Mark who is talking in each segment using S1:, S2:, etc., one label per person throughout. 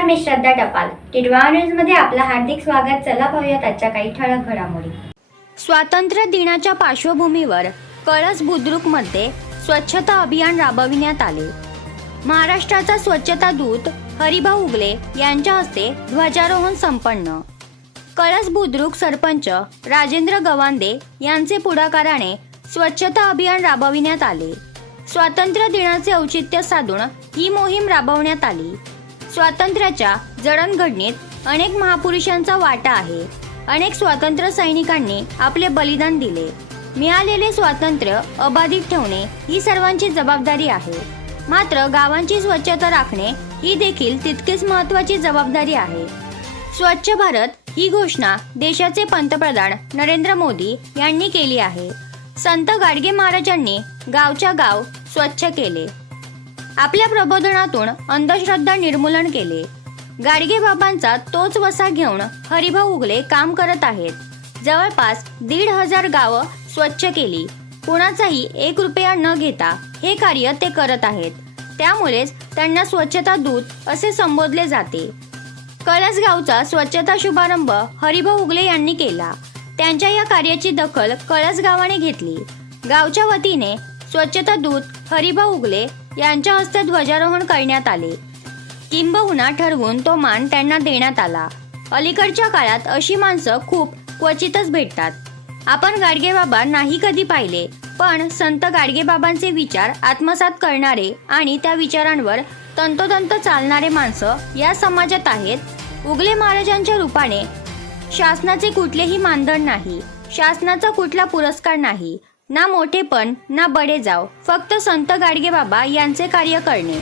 S1: नमस्कार मी श्रद्धा टपाल. टिडवा न्यूजमध्ये आपलं हार्दिक स्वागत. चला पाहूयात आजच्या काही ठळक घडामोडी. स्वातंत्र्य दिनाच्या पार्श्वभूमीवर कळस बुद्रुकमध्ये स्वच्छता अभियान राबविण्यात आले. महाराष्ट्राचा स्वच्छता दूत हरिभाऊ उगले यांच्या हस्ते ध्वजारोहण संपन्न. कळस बुद्रुक सरपंच राजेंद्र गवांदे यांचे पुढाकाराने स्वच्छता अभियान राबविण्यात आले. स्वातंत्र्य दिनाचे औचित्य साधून ही मोहीम राबवण्यात आली. स्वातंत्र्याच्या जडणघडणीत अनेक महापुरुषांचा वाटा आहे. अनेक स्वातंत्र्य सैनिकांनी आपले बलिदान दिले. मिळालेले स्वातंत्र्य अबाधित ठेवणे ही सर्वांची जबाबदारी आहे. मात्र गावांची स्वच्छता राखणे ही देखील तितकीच महत्वाची जबाबदारी आहे. स्वच्छ भारत ही घोषणा देशाचे पंतप्रधान नरेंद्र मोदी यांनी केली आहे. संत गाडगे महाराजांनी गावच्या गाव स्वच्छ केले. आपल्या प्रबोधनातून अंधश्रद्धा निर्मूलन केले. गाडगे बाबांचा तोच वसा घेऊन हरिभाऊ उगले काम करत आहेत. जवळपास दीड हजार गावं स्वच्छ केली. कुणाचाही एक रुपया न घेता हे कार्य ते करत आहेत. त्यामुळेच त्यांना स्वच्छता दूत असे संबोधले जाते. कळसगावचा स्वच्छता शुभारंभ हरिभाऊ उगले यांनी केला. त्यांच्या या कार्याची दखल कळसगावाने घेतली. गावच्या वतीने स्वच्छता दूत हरिभाऊ उगले यांच्या हस्ते ध्वजारोहण करण्यात आले. किंबहुना ठरवून तो मान त्यांना देण्यात आला. अलीकडच्या काळात अशी माणसं खूप क्वचितच भेटतात. आपण गाडगेबाबा नाही कधी पाहिले पण संत गाडगेबाबांचे विचार आत्मसात करणारे आणि त्या विचारांवर तंतोतंत चालणारे माणसं या समाजात आहेत. उगले महाराजांच्या रूपाने शासनाचे कुठलेही मानधन नाही शासनाचा कुठला पुरस्कार नाही ना मोठेपण ना बडे जाव. फक्त संत गाडगे बाबा यांचे कार्य करणे.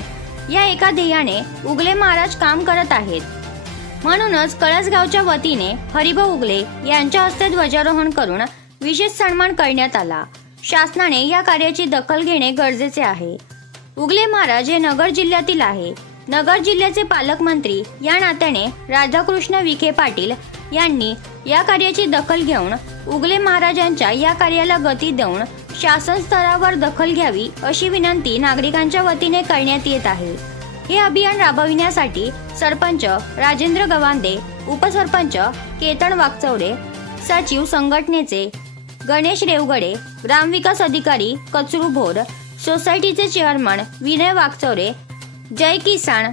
S1: या एका ध्येयाने उगले महाराज काम करत आहेत. म्हणूनच कळसगावच्या वतीने हरिभाऊ उगले यांच्या हस्ते ध्वजारोहण करून विशेष सन्मान करण्यात आला. शासनाने या कार्याची दखल घेणे गरजेचे आहे. उगले महाराज हे नगर जिल्ह्यातील आहे. नगर जिल्ह्याचे पालकमंत्री या नात्याने राधाकृष्ण विखे पाटील यांनी या कार्याची दखल घेऊन उगले महाराजांच्या या कार्याला गती देऊन शासन स्तरावर दखल घ्यावी अशी विनंती नागरिकांच्या वतीने करण्यात येत आहे. हे अभियान राबविण्यासाठी सरपंच राजेंद्र गवांदे उपसरपंच केतन वागचौरे सचिव संघटनेचे गणेश रेवगडे ग्रामविकास अधिकारी कचरू भोर सोसायटीचे चेअरमन विनय वागचौरे जय किसान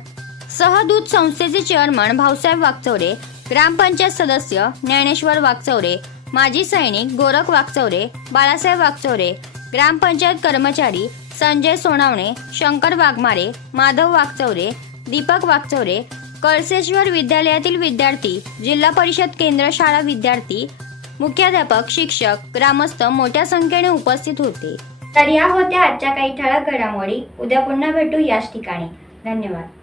S1: सहदूत संस्थेचे चेअरमन भाऊसाहेब वागचौरे ग्रामपंचायत सदस्य ज्ञानेश्वर वागचौरे माजी सैनिक गोरख वागचौरे बाळासाहेब वागचौरे ग्रामपंचायत कर्मचारी संजय सोनावणे शंकर वाघमारे माधव वागचौरे दीपक वागचौरे कळसेश्वर विद्यालयातील विद्यार्थी जिल्हा परिषद केंद्र शाळा विद्यार्थी मुख्याध्यापक शिक्षक ग्रामस्थ मोठ्या संख्येने उपस्थित होते. तर या होत्या आजच्या काही ठळक घडामोडी. उद्या पुन्हा भेटू याच ठिकाणी. धन्यवाद.